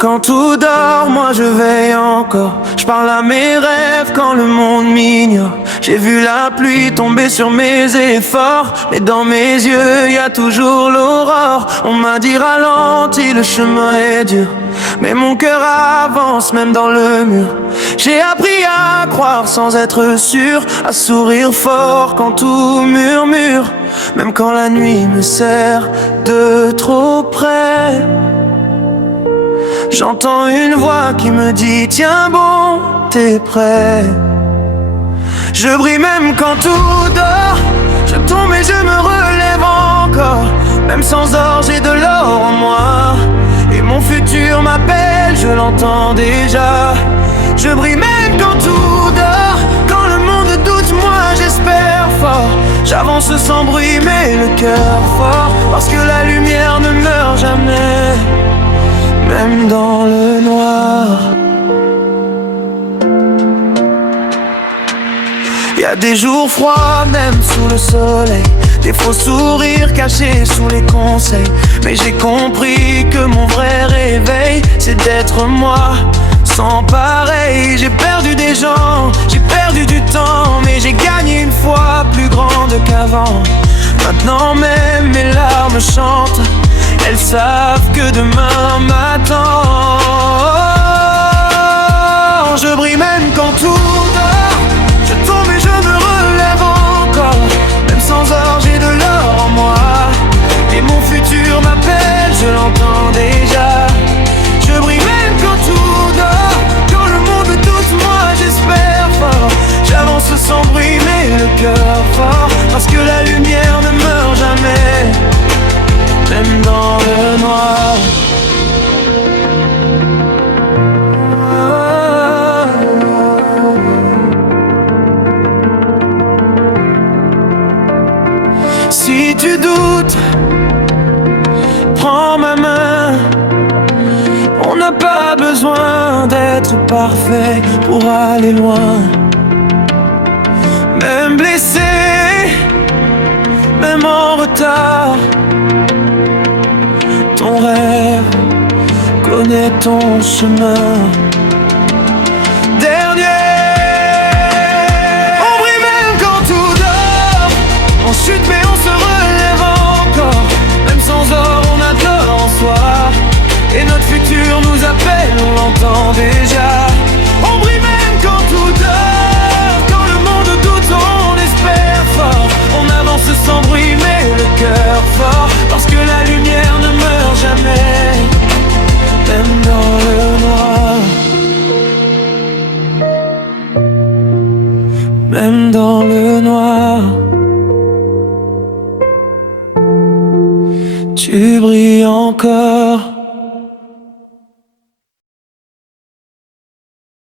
quand tout dort, moi je veille encore. Je parle à mes rêves quand le monde m'ignore. J'ai vu la pluie tomber sur mes efforts, mais dans mes yeux y a toujours l'aurore. On m'a dit ralentis, le chemin est dur, mais mon cœur avance même dans le mur. J'ai appris à croire sans être sûr, à sourire fort quand tout murmure, même quand la nuit me serre de trop près. J'entends une voix qui me dit tiens bon, t'es prêt. Je brille même quand tout dort. Je tombe et je me relève encore. Même sans or j'ai de l'or en moi. Et mon futur m'appelle, je l'entends déjà. Je brille même quand tout dort. Quand le monde doute, moi j'espère fort. J'avance sans bruit mais le cœur fort, parce que la lumière ne meurt jamais, même dans le noir. Y a des jours froids même sous le soleil, des faux sourires cachés sous les conseils. Mais j'ai compris que mon vrai réveil, c'est d'être moi, sans pareil. J'ai perdu des gens, j'ai perdu du temps, mais j'ai gagné une foi plus grande qu'avant. Maintenant même mes larmes chantent, elles savent que demain m'attend. Je brille même quand tout dort. Je tombe et je me relève encore. Même sans or j'ai de l'or en moi. Et mon futur m'appelle, je l'entends déjà. Je brille même quand tout dort. Quand le monde doute, moi j'espère fort. J'avance sans bruit mais le cœur fort, parce que la lumière ne meurt jamais, même dans le noir. Si tu doutes, prends ma main. On n'a pas besoin d'être parfait pour aller loin. Même blessé, même en retard, ton rêve connaît ton chemin. Dernier, on brille même quand tout dort. On chute mais on se relève encore. Même sans or on a de l'or en soi. Et notre futur nous appelle, on l'entend déjà. On brille même quand tout dort. Quand le monde doute, on espère fort. On avance sans bruit mais le cœur fort, parce que la lumière ne meurt jamais, même dans le noir. Même dans le noir, tu brilles encore.